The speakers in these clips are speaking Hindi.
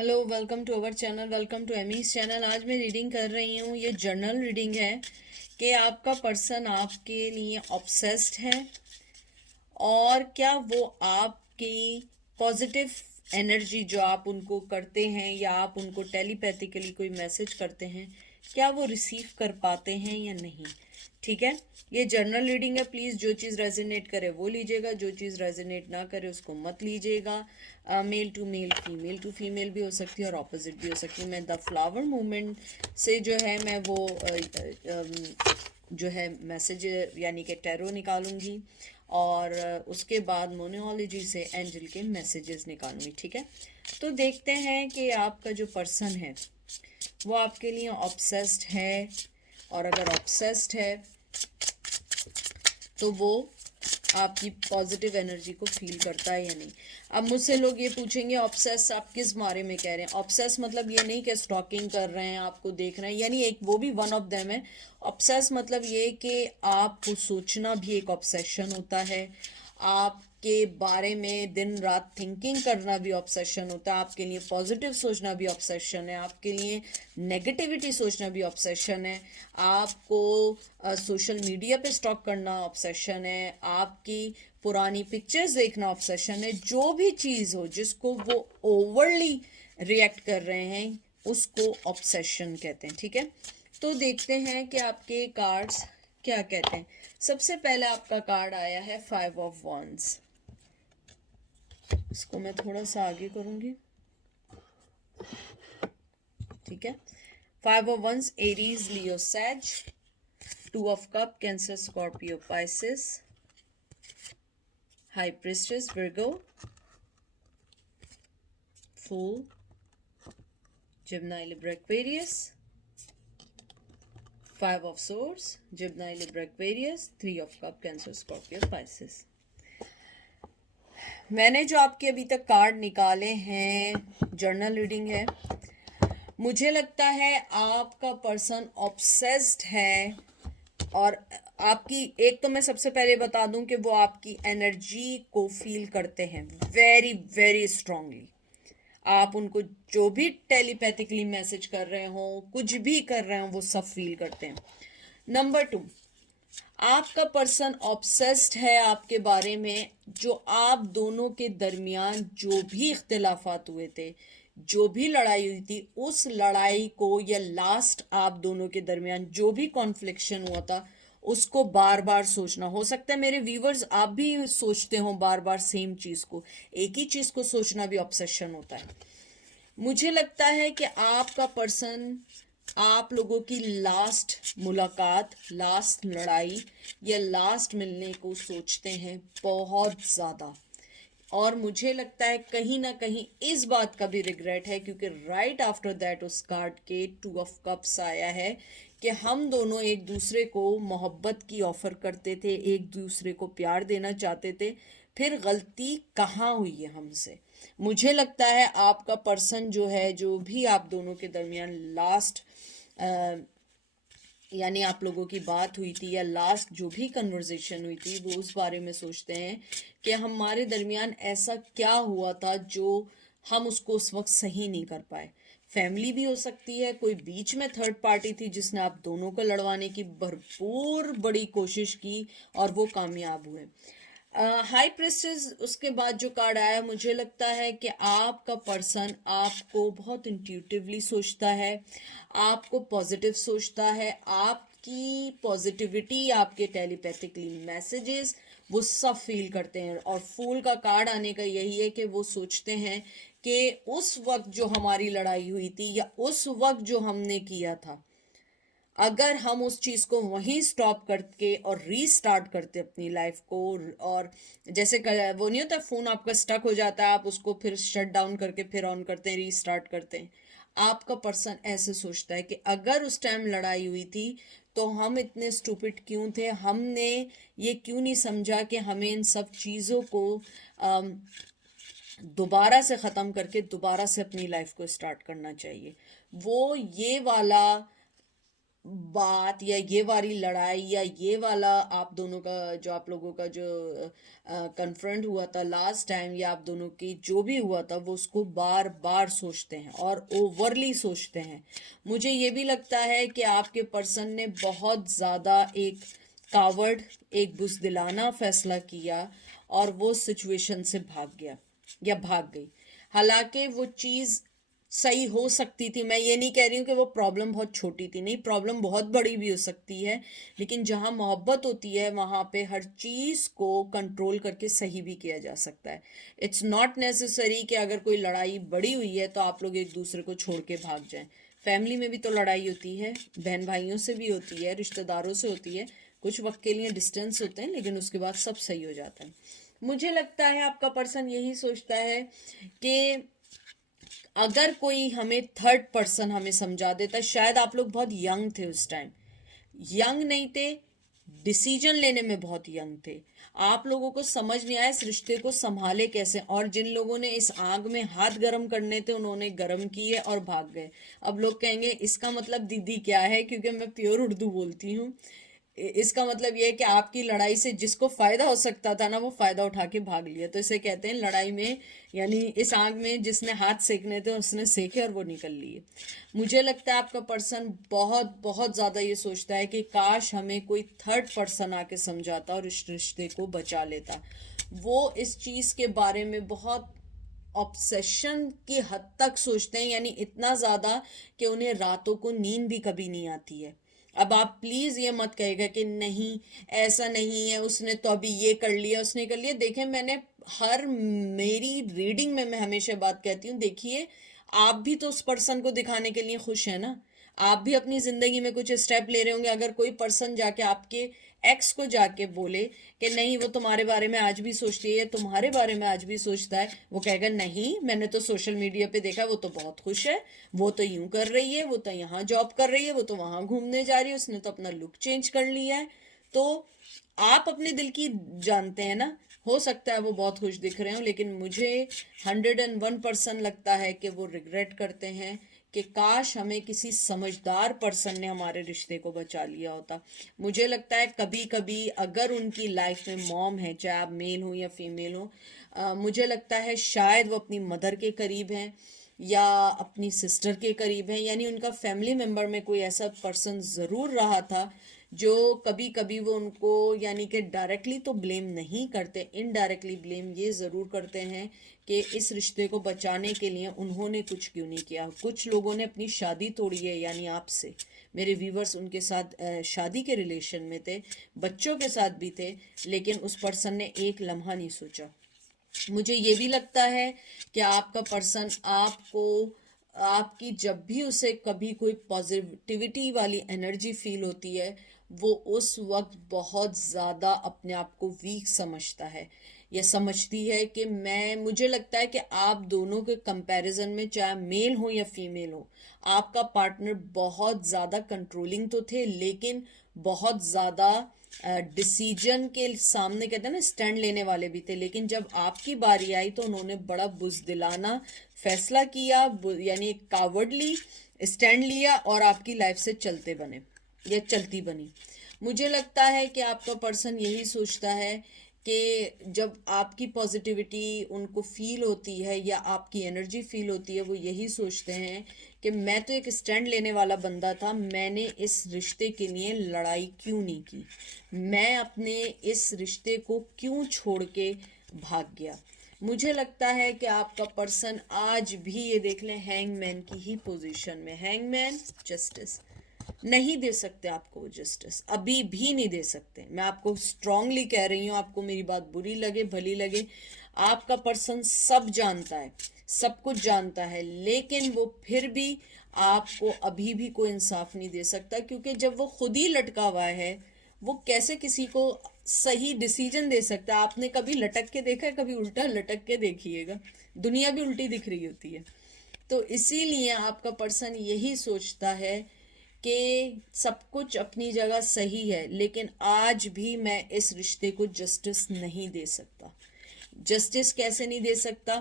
Hello, welcome to our channel, welcome to Amy's channel. आज मैं रीडिंग कर रही हूँ, ये जर्नल रीडिंग है कि आपका पर्सन आपके लिए ऑब्सेस्ड है और क्या वो आपकी पॉजिटिव एनर्जी जो आप उनको करते हैं या आप उनको टेलीपैथिकली कोई मैसेज करते हैं, क्या वो रिसीव कर पाते हैं या नहीं। ठीक है, ये जर्नल रीडिंग है। प्लीज़ जो चीज़ रेजोनेट करे वो लीजिएगा, जो चीज़ रेजोनेट ना करे उसको मत लीजिएगा। Male to male, female to female भी हो सकती है और ऑपोजिट भी हो सकती है। मैं द फ्लावर मूवमेंट से जो है मैं वो जो है मैसेज यानी कि टैरो निकालूंगी और उसके बाद मोनोलॉजी से एंजल के मैसेजेस निकालूंगी। ठीक है, तो देखते हैं कि आपका जो पर्सन है वो आपके लिए ऑब्सेस्ड है, और अगर ऑब्सेस्ड है तो वो आपकी पॉजिटिव एनर्जी को फील करता है या नहीं। अब मुझसे लोग ये पूछेंगे ऑब्सेस आप किस बारे में कह रहे हैं। ऑब्सेस मतलब ये नहीं कि स्टॉकिंग कर रहे हैं, आपको देख रहे हैं, यानी एक वो भी वन ऑफ देम है। ऑब्सेस मतलब ये कि आपको सोचना भी एक ऑब्सेशन होता है, आपके बारे में दिन रात थिंकिंग करना भी ऑब्सेशन होता है, आपके लिए पॉजिटिव सोचना भी ऑब्सेशन है, आपके लिए नेगेटिविटी सोचना भी ऑब्सेशन है, आपको सोशल मीडिया पे स्टॉक करना ऑब्सेशन है, आपकी पुरानी पिक्चर्स देखना ऑब्सेशन है। जो भी चीज़ हो जिसको वो ओवरली रिएक्ट कर रहे हैं उसको ऑब्सेशन कहते हैं। ठीक है, तो देखते हैं कि आपके कार्ड्स क्या कहते हैं। सबसे पहले आपका कार्ड आया है 5 ऑफ वंस। इसको मैं थोड़ा सा आगे करूंगी। ठीक है, 5 of once, Aries, Leo, sage. 2 of cup, Cancer, Scorpio, Pisces. High priestess, Virgo. Fool, Gemini, Libra, Aquarius. 5 of swords, Gemini, Libra, Aquarius. 3 of cup, Cancer, Scorpio, Pisces. मैंने जो आपके अभी तक कार्ड निकाले हैं, जर्नल रीडिंग है। मुझे लगता है आपका पर्सन ऑब्सेस्ड है, और आपकी एक तो मैं सबसे पहले बता दूं कि वो आपकी एनर्जी को फील करते हैं वेरी वेरी स्ट्रांगली। आप उनको जो भी टेलीपैथिकली मैसेज कर रहे हो, कुछ भी कर रहे हो, वो सब फील करते हैं। नंबर 2, आपका पर्सन ऑब्सेस्ड है आपके बारे में। जो आप दोनों के दरमियान जो भी इख्तिलाफात हुए थे, जो भी लड़ाई हुई थी, उस लड़ाई को या लास्ट आप दोनों के दरमियान जो भी कॉन्फ्लिक्शन हुआ था उसको बार बार सोचना। हो सकता है मेरे व्यूवर्स आप भी सोचते हो बार बार सेम चीज़ को, एक ही चीज़ को सोचना भी ऑब्सेशन होता है। मुझे लगता है कि आपका पर्सन आप लोगों की लास्ट मुलाकात, लास्ट लड़ाई या लास्ट मिलने को सोचते हैं बहुत ज़्यादा। और मुझे लगता है कहीं ना कहीं इस बात का भी रिग्रेट है, क्योंकि राइट आफ्टर दैट उस कार्ड के 2 ऑफ कप्स आया है कि हम दोनों एक दूसरे को मोहब्बत की ऑफ़र करते थे, एक दूसरे को प्यार देना चाहते थे, फिर गलती कहाँ हुई है हमसे। मुझे लगता है आपका पर्सन जो है, जो भी आप दोनों के दरमियान लास्ट यानी आप लोगों की बात हुई थी या लास्ट जो भी कन्वर्सेशन हुई थी, वो उस बारे में सोचते हैं कि हमारे दरमियान ऐसा क्या हुआ था जो हम उसको उस वक्त सही नहीं कर पाए। फैमिली भी हो सकती है, कोई बीच में थर्ड पार्टी थी जिसने आप दोनों को लड़वाने की भरपूर बड़ी कोशिश की और वो कामयाब हुए। हाई प्रेस्टेस उसके बाद जो कार्ड आया, मुझे लगता है कि आपका पर्सन आपको बहुत इंट्यूटिवली सोचता है, आपको पॉजिटिव सोचता है, आपकी पॉजिटिविटी, आपके टेलीपैथिकली मैसेजेस वो सब फील करते हैं। और फूल का कार्ड आने का यही है कि वो सोचते हैं कि उस वक्त जो हमारी लड़ाई हुई थी या उस वक्त जो हमने किया था, अगर हम उस चीज़ को वहीं स्टॉप करके और रीस्टार्ट करते अपनी लाइफ को, और जैसे वो नहीं होता फ़ोन आपका स्टक हो जाता है, आप उसको फिर शट डाउन करके फिर ऑन करते हैं, रीस्टार्ट करते हैं। आपका पर्सन ऐसे सोचता है कि अगर उस टाइम लड़ाई हुई थी तो हम इतने स्टूपिड क्यों थे, हमने ये क्यों नहीं समझा कि हमें इन सब चीज़ों को दोबारा से ख़त्म करके दोबारा से अपनी लाइफ को स्टार्ट करना चाहिए। वो ये वाला बात या ये वाली लड़ाई या ये वाला आप दोनों का जो आप लोगों का जो कन्फ्रंट हुआ था लास्ट टाइम, या आप दोनों की जो भी हुआ था, वो उसको बार बार सोचते हैं और ओवरली सोचते हैं। मुझे ये भी लगता है कि आपके पर्सन ने बहुत ज़्यादा एक कावर्ड, एक बुज़दिलाना फैसला किया और वो सिचुएशन से भाग गया या भाग गई। हालांकि वो चीज़ सही हो सकती थी, मैं ये नहीं कह रही हूँ कि वो प्रॉब्लम बहुत छोटी थी, नहीं, प्रॉब्लम बहुत बड़ी भी हो सकती है, लेकिन जहाँ मोहब्बत होती है वहाँ पे हर चीज़ को कंट्रोल करके सही भी किया जा सकता है। इट्स नॉट नेसेसरी कि अगर कोई लड़ाई बड़ी हुई है तो आप लोग एक दूसरे को छोड़ के भाग जाएं। फैमिली में भी तो लड़ाई होती है, बहन भाइयों से भी होती है, रिश्तेदारों से होती है, कुछ वक्त के लिए डिस्टेंस होते हैं लेकिन उसके बाद सब सही हो जाता है। मुझे लगता है आपका पर्सन यही सोचता है कि अगर कोई हमें थर्ड पर्सन हमें समझा देता, शायद आप लोग बहुत यंग थे उस टाइम, यंग नहीं थे, डिसीजन लेने में बहुत यंग थे, आप लोगों को समझ नहीं आया इस रिश्ते को संभाले कैसे, और जिन लोगों ने इस आग में हाथ गर्म करने थे उन्होंने गर्म किए और भाग गए। अब लोग कहेंगे इसका मतलब दीदी क्या है, क्योंकि मैं प्योर उर्दू बोलती हूँ, इसका मतलब ये है कि आपकी लड़ाई से जिसको फायदा हो सकता था ना, वो फायदा उठा के भाग लिया। तो इसे कहते हैं लड़ाई में, यानी इस आग में जिसने हाथ सेकने थे उसने सेके और वो निकल लिए। मुझे लगता है आपका पर्सन बहुत बहुत ज़्यादा ये सोचता है कि काश हमें कोई थर्ड पर्सन आके समझाता और इस रिश्ते को बचा लेता। वो इस चीज़ के बारे में बहुत ऑब्सेशन की हद तक सोचते हैं, यानी इतना ज़्यादा कि उन्हें रातों को नींद भी कभी नहीं आती है। अब आप प्लीज़ ये मत कहिएगा कि नहीं ऐसा नहीं है, उसने तो अभी ये कर लिया, उसने कर लिया। देखें, मैंने हर मेरी रीडिंग में मैं हमेशा बात कहती हूँ, देखिए आप भी तो उस पर्सन को दिखाने के लिए खुश हैं ना, आप भी अपनी ज़िंदगी में कुछ स्टेप ले रहे होंगे। अगर कोई पर्सन जाके आपके एक्स को जाके बोले कि नहीं वो तुम्हारे बारे में आज भी सोचती है, तुम्हारे बारे में आज भी सोचता है, वो कहेगा नहीं मैंने तो सोशल मीडिया पे देखा, वो तो बहुत खुश है, वो तो यूं कर रही है, वो तो यहाँ जॉब कर रही है, वो तो वहाँ घूमने जा रही है, उसने तो अपना लुक चेंज कर लिया है। तो आप अपने दिल की जानते हैं ना, हो सकता है वो बहुत खुश दिख रहे हो, लेकिन मुझे 101% लगता है कि वो रिग्रेट करते हैं कि काश हमें किसी समझदार पर्सन ने हमारे रिश्ते को बचा लिया होता। मुझे लगता है कभी कभी अगर उनकी लाइफ में मॉम है, चाहे आप मेल हो या फीमेल हो, मुझे लगता है शायद वो अपनी मदर के करीब हैं या अपनी सिस्टर के करीब हैं, यानी उनका फैमिली मेम्बर में कोई ऐसा पर्सन ज़रूर रहा था जो कभी कभी वो उनको, यानी कि डायरेक्टली तो ब्लेम नहीं करते, इनडायरेक्टली ब्लेम ये ज़रूर करते हैं कि इस रिश्ते को बचाने के लिए उन्होंने कुछ क्यों नहीं किया। कुछ लोगों ने अपनी शादी तोड़ी है, यानी आपसे, मेरे व्यूवर्स उनके साथ शादी के रिलेशन में थे, बच्चों के साथ भी थे, लेकिन उस पर्सन ने एक लम्हा नहीं सोचा। मुझे ये भी लगता है कि आपका पर्सन आपको, आपकी जब भी उसे कभी कोई पॉजिटिविटी वाली एनर्जी फील होती है, वो उस वक्त बहुत ज़्यादा अपने आप को वीक समझता है या समझती है कि मुझे लगता है कि आप दोनों के कंपैरिजन में, चाहे मेल हो या फीमेल हो, आपका पार्टनर बहुत ज़्यादा कंट्रोलिंग तो थे, लेकिन बहुत ज़्यादा डिसीजन के सामने कहते हैं ना स्टैंड लेने वाले भी थे। लेकिन जब आपकी बारी आई तो उन्होंने बड़ा बुज़दिलाना फैसला किया, यानी एक कावर्डली स्टैंड लिया और आपकी लाइफ से चलते बने या चलती बनी। मुझे लगता है कि आपका पर्सन यही सोचता है कि जब आपकी पॉजिटिविटी उनको फील होती है या आपकी एनर्जी फील होती है, वो यही सोचते हैं कि मैं तो एक स्टैंड लेने वाला बंदा था, मैंने इस रिश्ते के लिए लड़ाई क्यों नहीं की, मैं अपने इस रिश्ते को क्यों छोड़ के भाग गया। मुझे लगता है कि आपका पर्सन आज भी, ये देख लें, हैंगमैन की ही पोजीशन में, हैंगमैन जस्टिस नहीं दे सकते आपको, जस्टिस अभी भी नहीं दे सकते। मैं आपको स्ट्रांगली कह रही हूँ, आपको मेरी बात बुरी लगे भली लगे, आपका पर्सन सब जानता है, सब कुछ जानता है, लेकिन वो फिर भी आपको अभी भी कोई इंसाफ नहीं दे सकता, क्योंकि जब वो खुद ही लटका हुआ है, वो कैसे किसी को सही डिसीजन दे सकता है। आपने कभी लटक के देखा है? कभी उल्टा लटक के देखिएगा, दुनिया भी उल्टी दिख रही होती है। तो इसीलिए आपका पर्सन यही सोचता है कि सब कुछ अपनी जगह सही है, लेकिन आज भी मैं इस रिश्ते को जस्टिस नहीं दे सकता। जस्टिस कैसे नहीं दे सकता?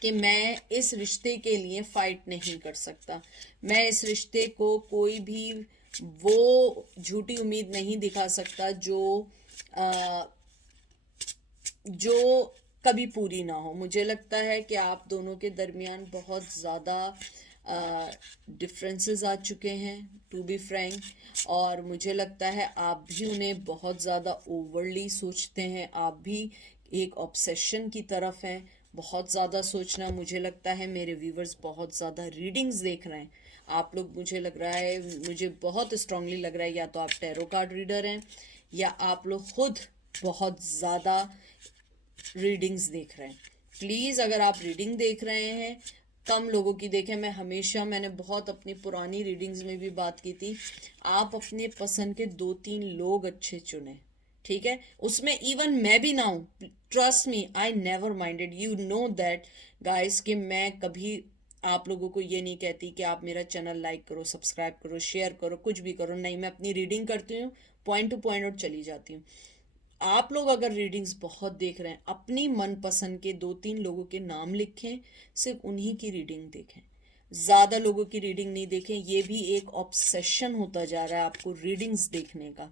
कि मैं इस रिश्ते के लिए फाइट नहीं कर सकता, मैं इस रिश्ते को कोई भी वो झूठी उम्मीद नहीं दिखा सकता आ, जो कभी पूरी ना हो। मुझे लगता है कि आप दोनों के दरमियान बहुत ज़्यादा डिफरेंसेस आ चुके हैं, टू बी फ्रैंक। और मुझे लगता है आप भी उन्हें बहुत ज़्यादा ओवरली सोचते हैं, आप भी एक ऑब्सेशन की तरफ हैं, बहुत ज़्यादा सोचना। मुझे लगता है मेरे व्यूवर्स बहुत ज़्यादा रीडिंग्स देख रहे हैं आप लोग। मुझे लग रहा है, मुझे बहुत स्ट्रांगली लग रहा है, या तो आप टैरो कार्ड रीडर हैं या आप लोग खुद बहुत ज़्यादा रीडिंग्स देख रहे हैं। प्लीज़ अगर आप रीडिंग देख रहे हैं, कम लोगों की देखें। मैंने बहुत अपनी पुरानी रीडिंग्स में भी बात की थी, आप अपने पसंद के 2-3 लोग अच्छे चुने, ठीक है। उसमें इवन मैं भी ना हूँ, trust me, I never minded, you know that guys, कि मैं कभी आप लोगों को ये नहीं कहती कि आप मेरा चैनल लाइक करो, सब्सक्राइब करो, शेयर करो, कुछ भी करो। नहीं, मैं अपनी रीडिंग करती हूँ, पॉइंट टू पॉइंट और चली जाती हूँ। आप लोग अगर रीडिंग्स बहुत देख रहे हैं, अपनी मनपसंद के 2-3 लोगों के नाम लिखें, सिर्फ उन्हीं की रीडिंग देखें, ज़्यादा लोगों की रीडिंग नहीं देखें। ये भी एक ऑब्सेशन होता जा रहा है आपको रीडिंग्स देखने का।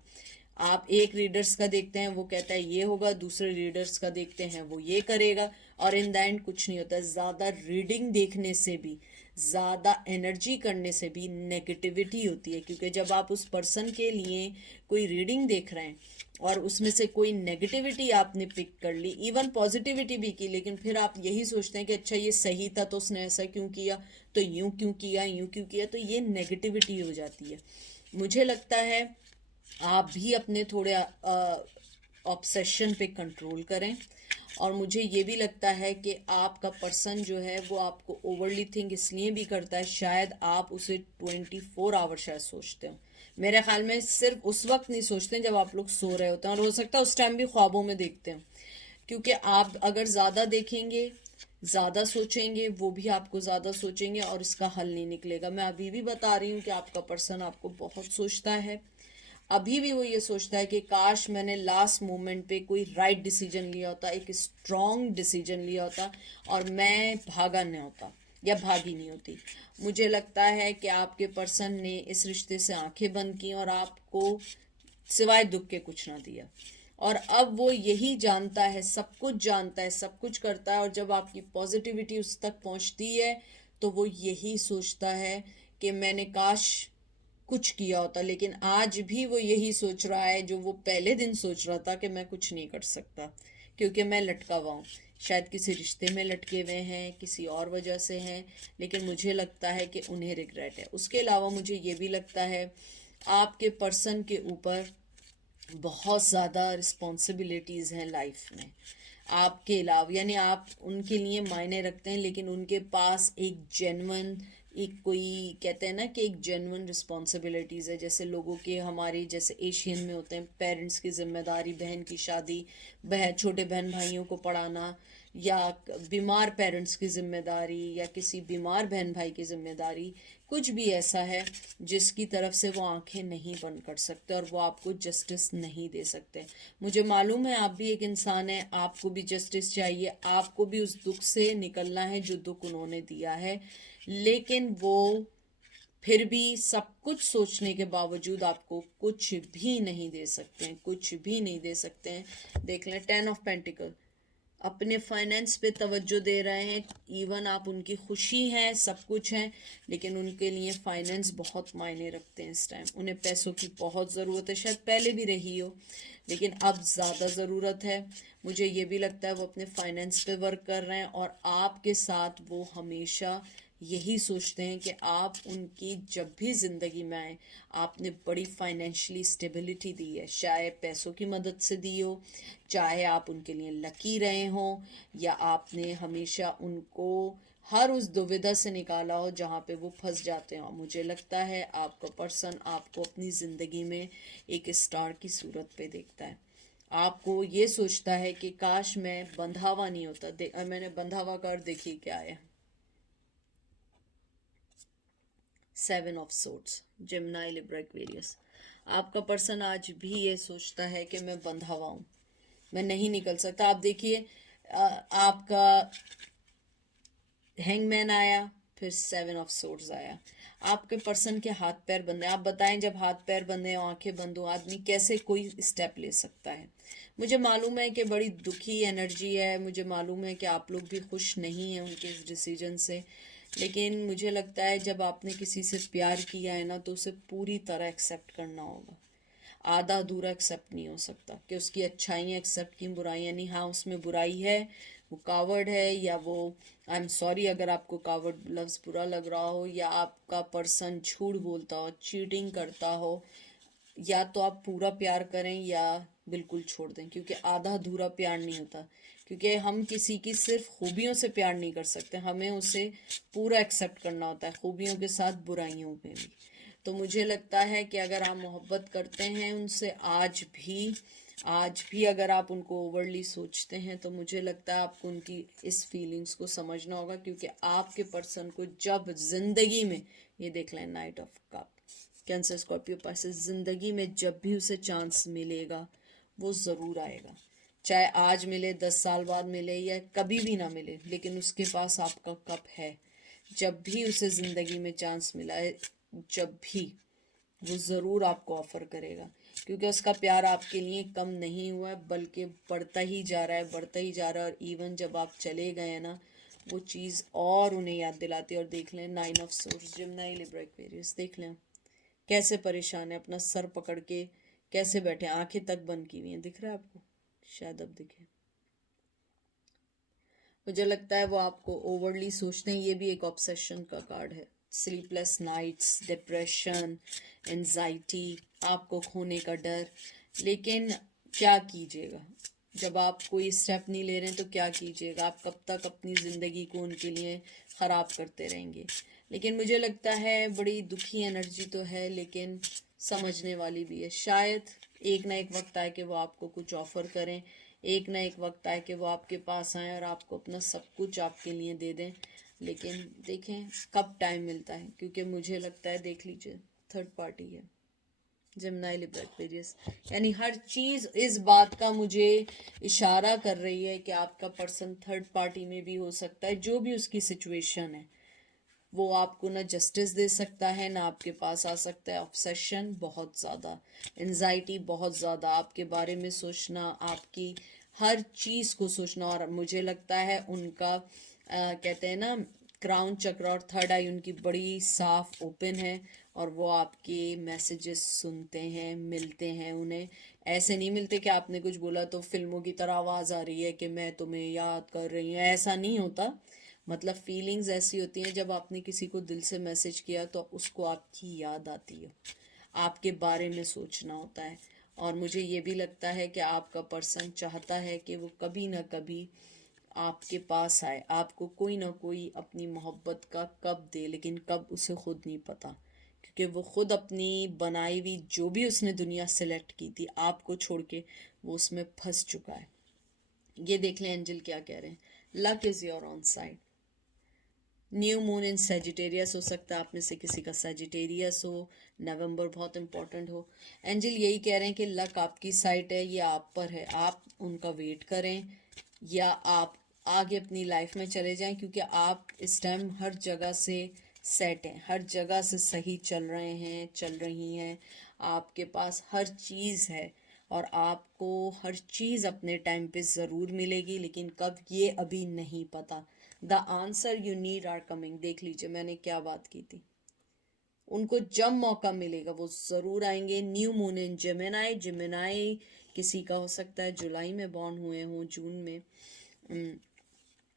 आप एक रीडर्स का देखते हैं, वो कहता है ये होगा, दूसरे रीडर्स का देखते हैं वो ये करेगा, और इन द एंड कुछ नहीं होता। ज़्यादा रीडिंग देखने से भी, ज़्यादा एनर्जी करने से भी नेगेटिविटी होती है, क्योंकि जब आप उस पर्सन के लिए कोई रीडिंग देख रहे हैं और उसमें से कोई नेगेटिविटी आपने पिक कर ली, इवन पॉजिटिविटी भी की, लेकिन फिर आप यही सोचते हैं कि अच्छा ये सही था तो उसने ऐसा क्यों किया, तो यूं क्यों किया, यूं क्यों किया, तो ये नेगेटिविटी हो जाती है। मुझे लगता है आप भी अपने थोड़े ऑब्सेशन पे कंट्रोल करें। और मुझे ये भी लगता है कि आपका पर्सन जो है वो आपको ओवरली थिंक इसलिए भी करता है, शायद आप उसे 24 आवर शायद सोचते हो। मेरे ख्याल में सिर्फ उस वक्त नहीं सोचते जब आप लोग सो रहे होते हैं, और हो सकता है उस टाइम भी ख्वाबों में देखते हैं, क्योंकि आप अगर ज़्यादा देखेंगे, ज़्यादा सोचेंगे, वो भी आपको ज़्यादा सोचेंगे और इसका हल नहीं निकलेगा। मैं अभी भी बता रही हूँ कि आपका पर्सन आपको बहुत सोचता है। अभी भी वो ये सोचता है कि काश मैंने लास्ट मोमेंट पे कोई राइट डिसीजन लिया होता, एक स्ट्रॉन्ग डिसीजन लिया होता, और मैं भागा नहीं होता या भागी नहीं होती। मुझे लगता है कि आपके पर्सन ने इस रिश्ते से आंखें बंद की और आपको सिवाय दुख के कुछ ना दिया। और अब वो यही जानता है, सब कुछ जानता है, सब कुछ करता है, और जब आपकी पॉजिटिविटी उस तक पहुंचती है तो वो यही सोचता है कि मैंने काश कुछ किया होता। लेकिन आज भी वो यही सोच रहा है जो वो पहले दिन सोच रहा था, कि मैं कुछ नहीं कर सकता क्योंकि मैं लटका हुआ हूँ। शायद किसी रिश्ते में लटके हुए हैं, किसी और वजह से हैं, लेकिन मुझे लगता है कि उन्हें रिग्रेट है। उसके अलावा मुझे ये भी लगता है आपके पर्सन के ऊपर बहुत ज़्यादा रिस्पॉन्सिबिलिटीज़ हैं लाइफ में आपके अलावा, यानी आप उनके लिए मायने रखते हैं, लेकिन उनके पास एक जेन्युइन, एक कोई कहते हैं ना कि एक जेन्युइन रिस्पॉन्सिबिलिटीज़ है। जैसे लोगों के, हमारे जैसे एशियन में होते हैं, पेरेंट्स की जिम्मेदारी, बहन की शादी, छोटे बहन भाइयों को पढ़ाना, या बीमार पेरेंट्स की जिम्मेदारी, या किसी बीमार बहन भाई की जिम्मेदारी, कुछ भी ऐसा है जिसकी तरफ से वो आंखें नहीं बंद कर सकते और वो आपको जस्टिस नहीं दे सकते। मुझे मालूम है आप भी एक इंसान है, आपको भी जस्टिस चाहिए, आपको भी उस दुख से निकलना है जो दुख उन्होंने दिया है, लेकिन वो फिर भी सब कुछ सोचने के बावजूद आपको कुछ भी नहीं दे सकते हैं, कुछ भी नहीं दे सकते हैं। देख लें 10 ऑफ पेंटिकल, अपने फाइनेंस पे तवज्जो दे रहे हैं, इवन आप उनकी खुशी हैं, सब कुछ हैं, लेकिन उनके लिए फाइनेंस बहुत मायने रखते हैं इस टाइम। उन्हें पैसों की बहुत ज़रूरत है, शायद पहले भी रही हो, लेकिन अब ज़्यादा ज़रूरत है। मुझे ये भी लगता है वो अपने फाइनेंस पे वर्क कर रहे हैं, और आपके साथ वो हमेशा यही सोचते हैं कि आप उनकी जब भी ज़िंदगी में आए, आपने बड़ी फाइनेंशियली स्टेबिलिटी दी है, चाहे पैसों की मदद से दी हो, चाहे आप उनके लिए लकी रहे हों, या आपने हमेशा उनको हर उस दुविधा से निकाला हो जहाँ पे वो फंस जाते हो। मुझे लगता है आपका पर्सन आपको अपनी ज़िंदगी में एक स्टार की सूरत पे देखता है, आपको ये सोचता है कि काश मैं बंधावा नहीं होता। मैंने बंधावा कर देखी क्या है, 7 of swords, Gemini, Libra, Aquarius. आपका पर्सन आज भी ये सोचता है कि मैं बंधा हुआ हूँ, मैं नहीं निकल सकता। आप देखिए आपका हैंगमैन आया, फिर 7 ऑफ सोर्ड्स आया। आपके पर्सन के हाथ पैर बंद हैं। आप बताएं, जब हाथ पैर बंदे हो, आंखें बंद हो, आदमी कैसे कोई स्टेप ले सकता है? मुझे मालूम है कि बड़ी दुखी एनर्जी है, मुझे मालूम है कि आप लोग भी खुश नहीं हैं उनके इस डिसीजन से, लेकिन मुझे लगता है जब आपने किसी से प्यार किया है ना, तो उसे पूरी तरह एक्सेप्ट करना होगा। आधा अधूरा एक्सेप्ट नहीं हो सकता कि उसकी अच्छाइयाँ एक्सेप्ट की, बुराइयाँ नहीं। हाँ, उसमें बुराई है, वो कावर्ड है, या वो, आई एम सॉरी अगर आपको कावर्ड लफ्ज़ बुरा लग रहा हो, या आपका पर्सन झूठ बोलता हो, चीटिंग करता हो, या तो आप पूरा प्यार करें या बिल्कुल छोड़ दें, क्योंकि आधा अधूरा प्यार नहीं होता। क्योंकि हम किसी की सिर्फ खूबियों से प्यार नहीं कर सकते, हमें उसे पूरा एक्सेप्ट करना होता है, खूबियों के साथ बुराइयों में भी। तो मुझे लगता है कि अगर आप मोहब्बत करते हैं उनसे आज भी अगर आप उनको ओवरली सोचते हैं, तो मुझे लगता है आपको उनकी इस फीलिंग्स को समझना होगा। क्योंकि आपके पर्सन को जब ज़िंदगी में, ये देख लें night of cup, Cancer Scorpio Pisces, ज़िंदगी में जब भी उसे चांस मिलेगा वो ज़रूर आएगा। चाहे आज मिले, 10 साल बाद मिले, या कभी भी ना मिले, लेकिन उसके पास आपका कप है। जब भी उसे ज़िंदगी में चांस मिला है, जब भी, वो ज़रूर आपको ऑफ़र करेगा। क्योंकि उसका प्यार आपके लिए कम नहीं हुआ है, बल्कि बढ़ता ही जा रहा है, बढ़ता ही जा रहा है। और इवन जब आप चले गए ना, वो चीज़ और उन्हें याद दिलाती है। और देख लें 9 of swords, Gemini, Libra, Aquarius, देख लें कैसे परेशान है, अपना सर पकड़ के कैसे बैठे, आंखें तक बंद की हुई हैं। दिख रहा है आपको? शायद अब दिखे। मुझे लगता है वो आपको ओवरली सोचते हैं। ये भी एक ऑब्सेशन का कार्ड है। स्लीपलेस नाइट्स, डिप्रेशन, एंजाइटी, आपको खोने का डर। लेकिन क्या कीजिएगा, जब आप कोई स्टेप नहीं ले रहे हैं तो क्या कीजिएगा? आप कब तक अपनी ज़िंदगी को उनके लिए ख़राब करते रहेंगे? लेकिन मुझे लगता है बड़ी दुखी एनर्जी तो है, लेकिन समझने वाली भी है। शायद एक ना एक वक्त आए कि वो आपको कुछ ऑफ़र करें, एक ना एक वक्त आए कि वो आपके पास आएँ और आपको अपना सब कुछ आपके लिए दे दें। लेकिन देखें कब टाइम मिलता है, क्योंकि मुझे लगता है, देख लीजिए, थर्ड पार्टी है, जेमिनी, लिब्रा, एक्वेरियस, यानी हर चीज़ इस बात का मुझे इशारा कर रही है कि आपका पर्सन थर्ड पार्टी में भी हो सकता है। जो भी उसकी सिचुएशन है, वो आपको ना जस्टिस दे सकता है, ना आपके पास आ सकता है। ऑब्सेशन बहुत ज़्यादा, एंजाइटी बहुत ज़्यादा, आपके बारे में सोचना, आपकी हर चीज़ को सोचना। और मुझे लगता है उनका कहते हैं ना, क्राउन चक्र और थर्ड आई उनकी बड़ी साफ ओपन है, और वो आपके मैसेजेस सुनते हैं, मिलते हैं उन्हें। ऐसे नहीं मिलते कि आपने कुछ बोला तो फिल्मों की तरह आवाज़ आ रही है कि मैं तुम्हें याद कर रही हूँ, ऐसा नहीं होता। मतलब फीलिंग्स ऐसी होती हैं, जब आपने किसी को दिल से मैसेज किया तो उसको आपकी याद आती है, आपके बारे में सोचना होता है। और मुझे ये भी लगता है कि आपका पर्सन चाहता है कि वो कभी ना कभी आपके पास आए, आपको कोई ना कोई अपनी मोहब्बत का कब दे, लेकिन कब उसे खुद नहीं पता। क्योंकि वो खुद अपनी बनाई हुई जो भी उसने दुनिया सेलेक्ट की थी आपको छोड़ के, वो उसमें फंस चुका है। ये देख लें एंजल क्या कह रहे हैं। Luck is your on side. New moon in Sagittarius हो सकता है, आप में से किसी का सेजिटेरियस हो, नवंबर बहुत इंपॉर्टेंट हो। एंजल यही कह रहे हैं कि लक आपकी साइड है, ये आप पर है। आप उनका वेट करें, या आप आगे अपनी लाइफ में चले जाएं, क्योंकि आप इस टाइम हर जगह से सेट हैं, हर जगह से सही चल रहे हैं, चल रही हैं। आपके पास हर चीज़ है, और आपको हर चीज़ अपने टाइम पे ज़रूर मिलेगी, लेकिन कब ये अभी नहीं पता। The answer you need are coming. देख लीजिए मैंने क्या बात की थी। उनको जब मौका मिलेगा वो ज़रूर आएंगे। New moon in Gemini, Gemini किसी का हो सकता है जुलाई में बॉर्न हुए हों, जून में।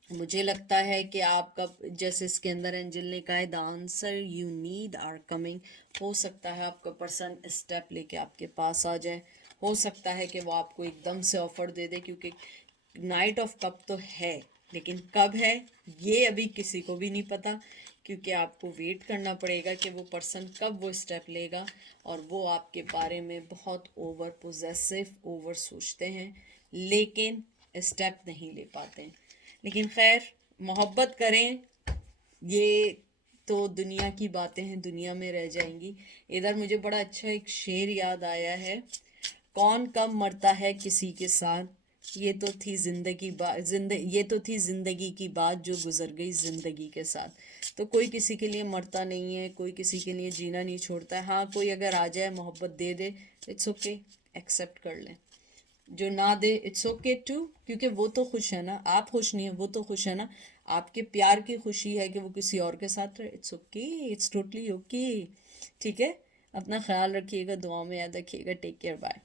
मुझे लगता है कि आपका, जैसे इसके अंदर एंजल ने कहा है, the answer you need are coming. हो सकता है आपका पर्सन स्टेप लेके आपके पास आ जाए, हो सकता है कि वो आपको एकदम से ऑफर दे दे, क्योंकि नाइट ऑफ कप तो है, लेकिन कब है ये अभी किसी को भी नहीं पता। क्योंकि आपको वेट करना पड़ेगा कि वो पर्सन कब वो स्टेप लेगा। और वो आपके बारे में बहुत ओवर पोजेसिव, ओवर सोचते हैं, लेकिन स्टेप नहीं ले पाते हैं। लेकिन खैर, मोहब्बत करें, ये तो दुनिया की बातें हैं, दुनिया में रह जाएंगी। इधर मुझे बड़ा अच्छा एक शेर याद आया है। कौन कब मरता है किसी के साथ, ये तो थी ये तो थी जिंदगी की बात जो गुजर गई जिंदगी के साथ। तो कोई किसी के लिए मरता नहीं है, कोई किसी के लिए जीना नहीं छोड़ता है। हाँ, कोई अगर आ जाए मोहब्बत दे दे, इट्स ओके, एक्सेप्ट कर लें। जो ना दे, इट्स ओके टू, क्योंकि वो तो खुश है ना, आप खुश नहीं है, वो तो खुश है ना। आपके प्यार की खुशी है कि वो किसी और के साथ रहे, it's okay, it's totally okay. ठीक है, अपना ख्याल रखिएगा, दुआ में याद रखिएगा। Take care, bye.